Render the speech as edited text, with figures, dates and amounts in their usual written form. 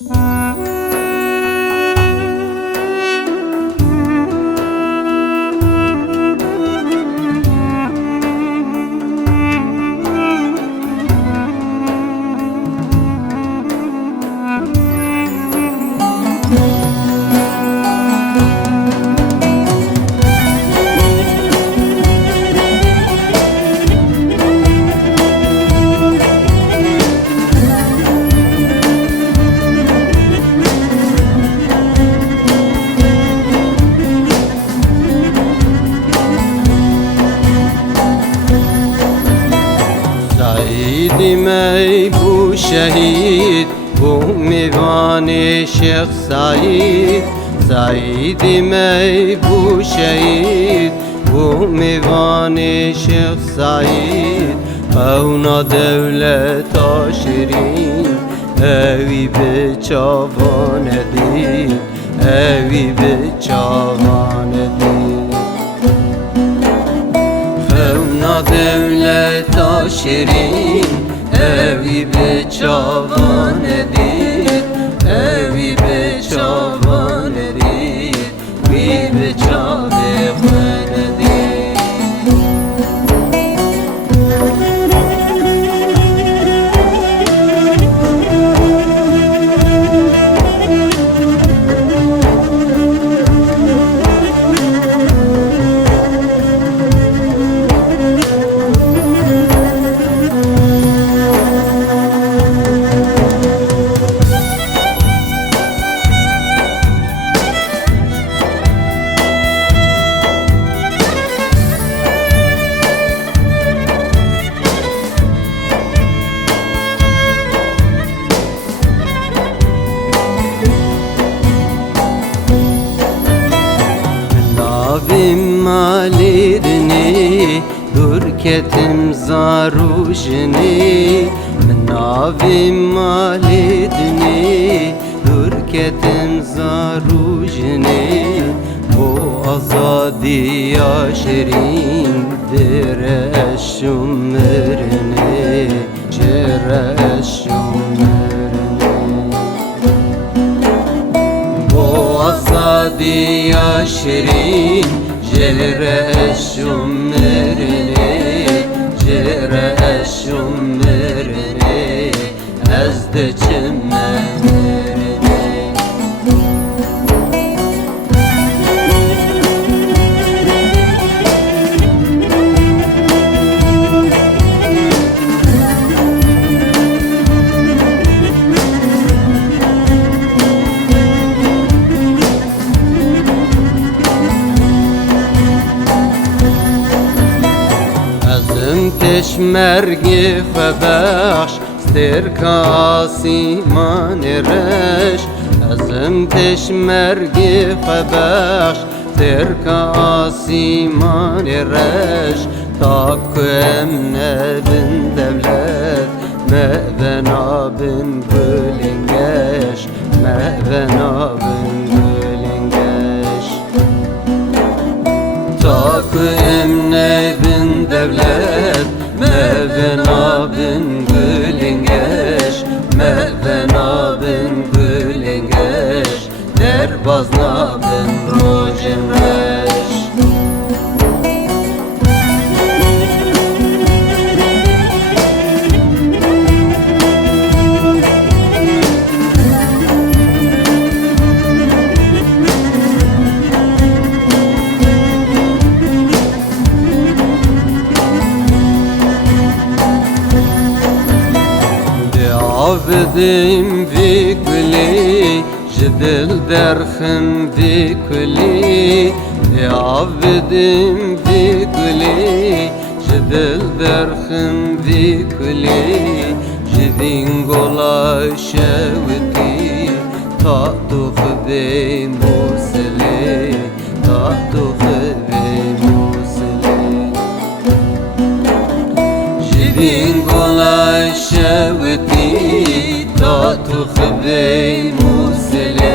Said'im ey bu şehit, bu mivani Şeyh Said. Said'im ey bu şehit, bu mivani Şeyh Said. Evna devlet aşirin, evi be çavan edin, evi be çavan edin. Evna devlet aşirin, evi be çavan edin, evi be çavan edin, evi be çavan edin. Navim malidni, durketim zarujni. Navim malidni, durketim zarujni. Bu azadi yaşerin, direşum merini, cireşum merini. Bu azadi yaşerin, cireşum merini, cireşum merini, ezdeçim merini. Peşmergi xebax sterkasi manereş. Azım peşmergi xebax sterkasi manereş. Takım nebin devlet, meven abin gülüngeş, meven abin gülüngeş. Takım nebin devlet, meven abin gülüngeş, meven abin gülüngeş, derbaz nabin rojemeş. Avdim vikli, jidil derxim vikli. Avdim vikli, jidil derxim vikli. Jidin gola şevki, tatdu xbe musli, tatdu xbe musli. Jidin gola şevki, tatdu xbe musli.